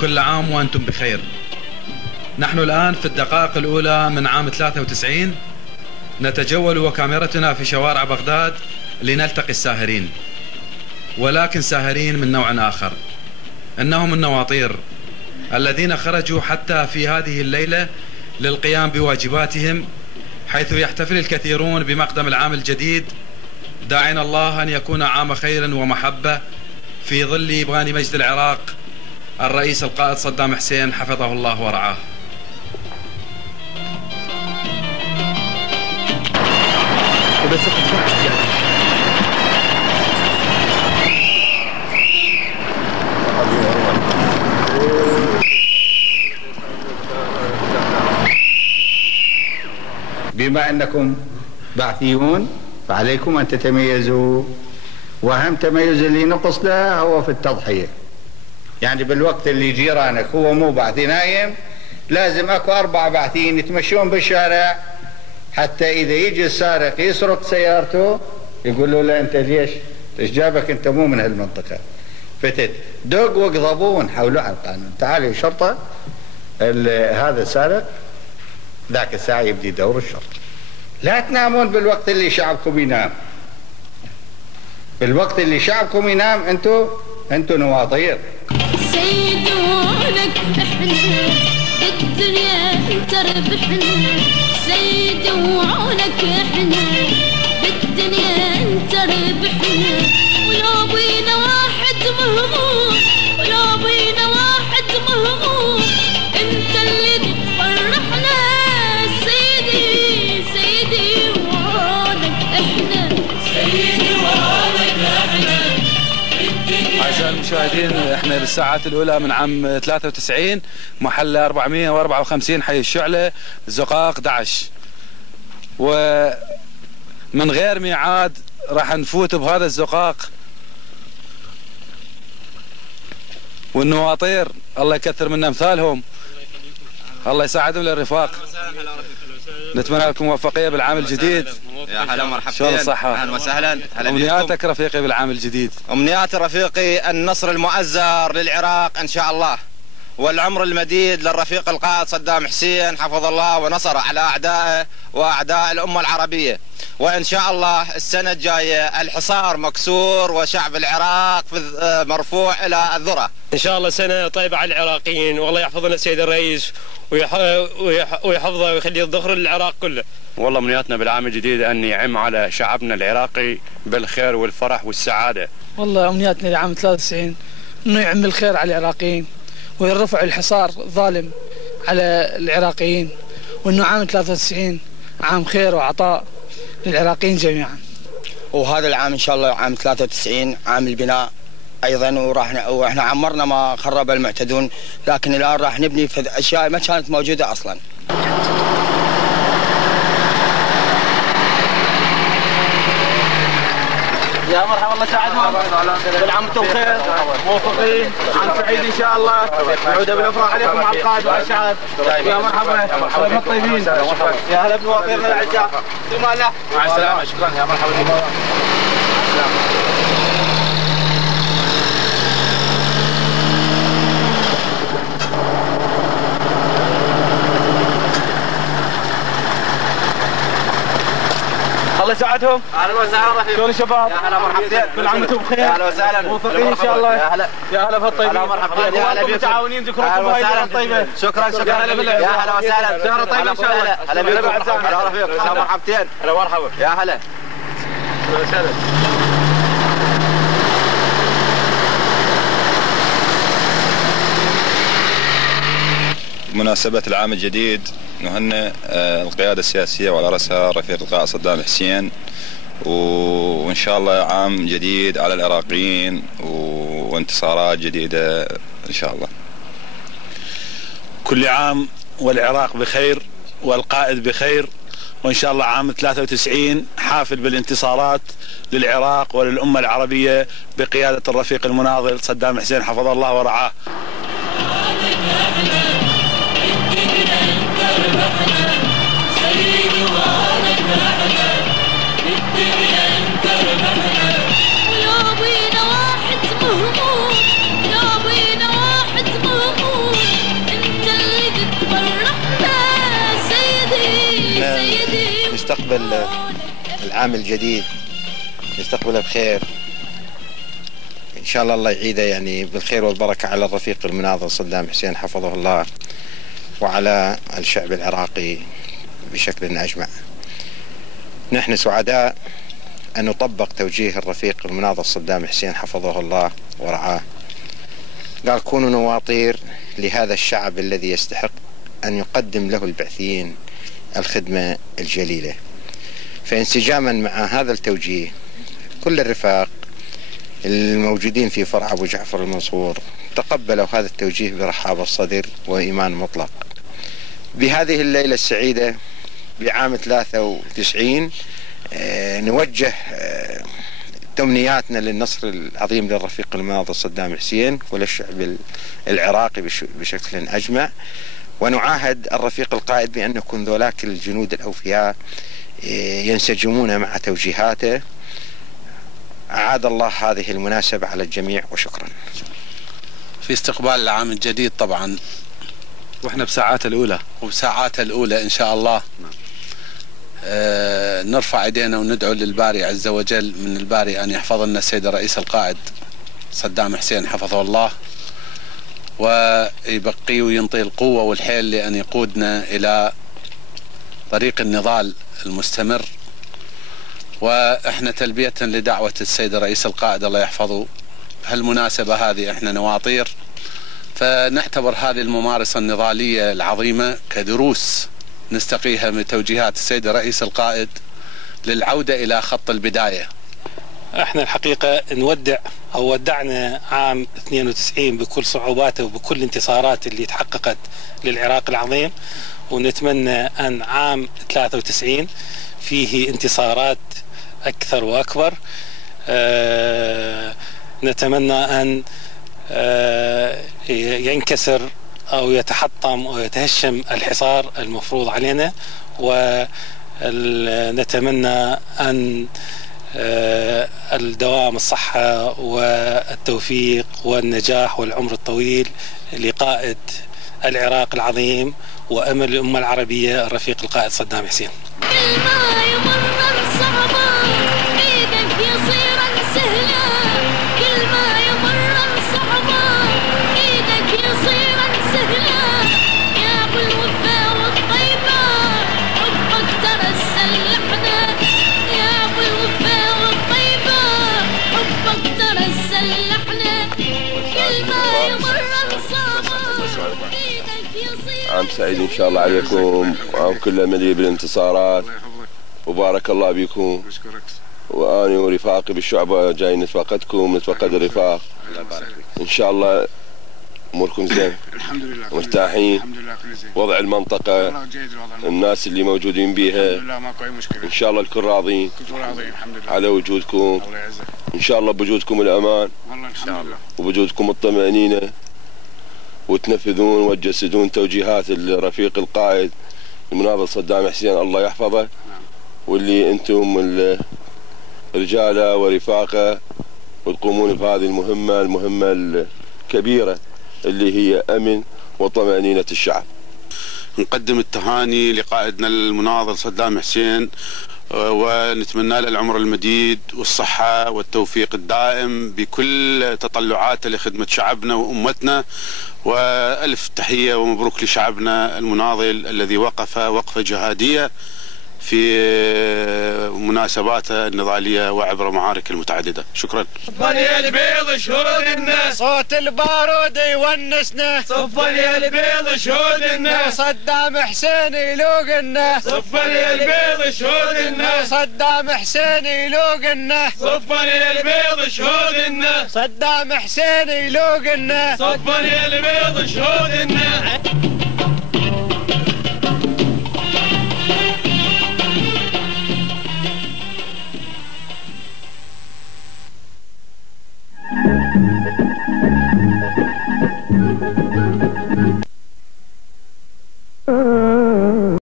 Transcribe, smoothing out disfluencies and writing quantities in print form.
كل عام وأنتم بخير. نحن الآن في الدقائق الأولى من عام 93 نتجول وكاميرتنا في شوارع بغداد لنلتقي الساهرين، ولكن ساهرين من نوع آخر. إنهم النواطير الذين خرجوا حتى في هذه الليلة للقيام بواجباتهم، حيث يحتفل الكثيرون بمقدم العام الجديد، داعين الله أن يكون عام خير ومحبة في ظل باني مجد العراق الرئيس القائد صدام حسين حفظه الله ورعاه. بما أنكم بعثيون فعليكم أن تتميزوا، وأهم تميز اللي نقص له هو في التضحية. يعني بالوقت اللي جيرانك هو مو بعثي نايم، لازم اكو 4 باعثين يتمشون بالشارع، حتى اذا يجي السارق يسرق سيارته يقول له لا انت ليش جابك، انت مو من هالمنطقة. فتت دق واقضبون حولوا على القانون. تعالوا الشرطة، هذا سارق، ذاك الساعة يبدي دور الشرطة. لا تنامون بالوقت اللي شعبكم ينام. بالوقت اللي شعبكم ينام انتو نواطير. سيدونك احنا بالدنيا تربحنا، سيدونك احنا بالدنيا تربحنا، ولو بينا واحد مهموم، ولو بينا واحد مهموم، انت اللي تفرحنا. سيدي سيدي وعونك احنا، سيدي وعونك احنا. أعزائي المشاهدين، احنا بالساعات الأولى من عام 93 محل 454 حي الشعلة زقاق دعش، ومن غير ميعاد راح نفوت بهذا الزقاق، والنواطير الله يكثر من امثالهم، الله يساعدهم للرفاق. نتمنى لكم موفقية بالعام الجديد. يا هلا مرحبا، شلون الصحة؟ اهلا وسهلا. أمنياتك رفيقي بالعام الجديد؟ أمنيات رفيقي النصر المؤزر للعراق إن شاء الله، والعمر المديد للرفيق القائد صدام حسين حفظ الله ونصر على أعدائه وأعداء الأمة العربية. وإن شاء الله السنة الجاية الحصار مكسور وشعب العراق مرفوع إلى الذرة. إن شاء الله سنة طيبة على العراقيين، والله يحفظنا السيد الرئيس ويحفظه ويخلي الظهر للعراق كله. والله امنياتنا بالعام الجديد أن يعم على شعبنا العراقي بالخير والفرح والسعادة. والله امنياتنا لعام 93 انه يعم الخير على العراقيين، ويرفع الحصار الظالم على العراقيين، وانه عام 93 عام خير وعطاء للعراقيين جميعا. وهذا العام ان شاء الله عام 93 عام البناء ايضا، واحنا عمرنا ما خرب المعتدون، لكن الان راح نبني في اشياء ما كانت موجوده اصلا. يا مرحبا، الله يساعدهم. كل عام وانتم بخير، موفقين، عام سعيد ان شاء الله، نعود بالافراح عليكم مع القائد وعلى الشعب. يا مرحبا، طيبين الطيبين. يا هلا بنواطيرنا الاعزاء. ثم الله مع السلامه. شكرا يا مرحبا. الله يساعدهم. اهلا وسهلا رفيق. شلون الشباب؟ يا هلا مرحبا، كل عام وانتم بخير. يا هلا وسهلا، موفقين ان شاء الله. يا هلا، يا هلا بهالطيبين. هلا مرحبا، يا هلا بكم، متعاونين، ذكركم بهاي الليله الطيبه. شكرا شكرا. يا هلا بالله. يا هلا وسهلا، شهر طيب ان شاء الله. هلا بكم. هلا رفيق، يا مرحبتين. هلا مرحبا. يا هلا وسهلا. مناسبة العام الجديد نهنئ القيادة السياسية وعلى رأسها رفيق القائد صدام حسين، وإن شاء الله عام جديد على العراقيين وانتصارات جديدة إن شاء الله. كل عام والعراق بخير والقائد بخير، وإن شاء الله عام 93 حافل بالانتصارات للعراق وللأمة العربية بقيادة الرفيق المناضل صدام حسين حفظه الله ورعاه. ولو بينا واحد مهموم، لو بينا واحد مهموم، نستقبل العام الجديد نستقبله بخير إن شاء الله يعيده يعني بالخير والبركة على الرفيق المناضل صدام حسين حفظه الله وعلى الشعب العراقي بشكل أجمع. نحن سعداء أن نطبق توجيه الرفيق المناضل صدام حسين حفظه الله ورعاه، قال كونوا نواطير لهذا الشعب الذي يستحق أن يقدم له البعثيين الخدمة الجليلة. فانسجاما مع هذا التوجيه كل الرفاق الموجودين في فرع أبو جعفر المنصور تقبلوا هذا التوجيه برحاب الصدر وإيمان مطلق. بهذه الليلة السعيدة بعام 93 نوجه تمنياتنا للنصر العظيم للرفيق المناضل صدام حسين وللشعب العراقي بشكل أجمع، ونعاهد الرفيق القائد بأن نكون ذولاك الجنود الأوفياء ينسجمون مع توجيهاته. أعاد الله هذه المناسبة على الجميع وشكرا. في استقبال العام الجديد طبعا واحنا بساعات الأولى وبساعات الأولى إن شاء الله نرفع ايدينا وندعو للباري عز وجل من الباري أن يحفظ لنا السيد الرئيس القائد صدام حسين حفظه الله ويبقي وينطي القوة والحيل لأن يقودنا إلى طريق النضال المستمر. وإحنا تلبية لدعوة السيد الرئيس القائد الله يحفظه هالمناسبة هذه إحنا نواطير، فنعتبر هذه الممارسة النضالية العظيمة كدروس نستقيها من توجيهات السيد الرئيس القائد للعودة إلى خط البداية. احنا الحقيقة ودعنا عام 92 بكل صعوباته وبكل الانتصارات اللي تحققت للعراق العظيم، ونتمنى أن عام 93 فيه انتصارات أكثر وأكبر. نتمنى أن ينكسر أو يتحطم أو يتهشم الحصار المفروض علينا، ونتمنى أن الدوام الصحة والتوفيق والنجاح والعمر الطويل لقائد العراق العظيم وأمل الأمة العربية الرفيق القائد صدام حسين. عام سعيد إن شاء الله عليكم، وعام كله مليء بالانتصارات وبارك الله بكم. وأنا ورفاقي بالشعبة جاي نتفقدكم نتفقد الرفاق إن شاء الله. أموركم زين؟ الحمد لله مرتاحين؟ الحمد لله كل زين. وضع المنطقة الناس اللي موجودين بيها الحمد لله ماكو أي مشكلة إن شاء الله الكل راضين؟ الكل راضين الحمد لله على وجودكم. الله يعزك إن شاء الله بوجودكم الأمان والله إن شاء الله، وبوجودكم الطمأنينة، وتنفذون وتجسدون توجيهات الرفيق القائد المناضل صدام حسين الله يحفظه، واللي انتم الرجاله ورفاقه وتقومون بهذه المهمه الكبيره اللي هي امن وطمأنينة الشعب. نقدم التهاني لقائدنا المناضل صدام حسين ونتمنى له العمر المديد والصحة والتوفيق الدائم بكل تطلعاته لخدمة شعبنا وأمتنا، وألف تحية ومبروك لشعبنا المناضل الذي وقف وقفة جهادية في مناسباته النضالية وعبر معارك المتعددة. شكرا. صفن يا البيض شهود الناس، صوت البارود يونسنا، صفن يا البيض شهود الناس، صدام حسين يلوق الناس، صفن يا البيض شهود الناس، صدام حسين يلوق الناس، صفن يا البيض شهود الناس، صدام حسين يلوق الناس، صفن يا البيض شهود الناس.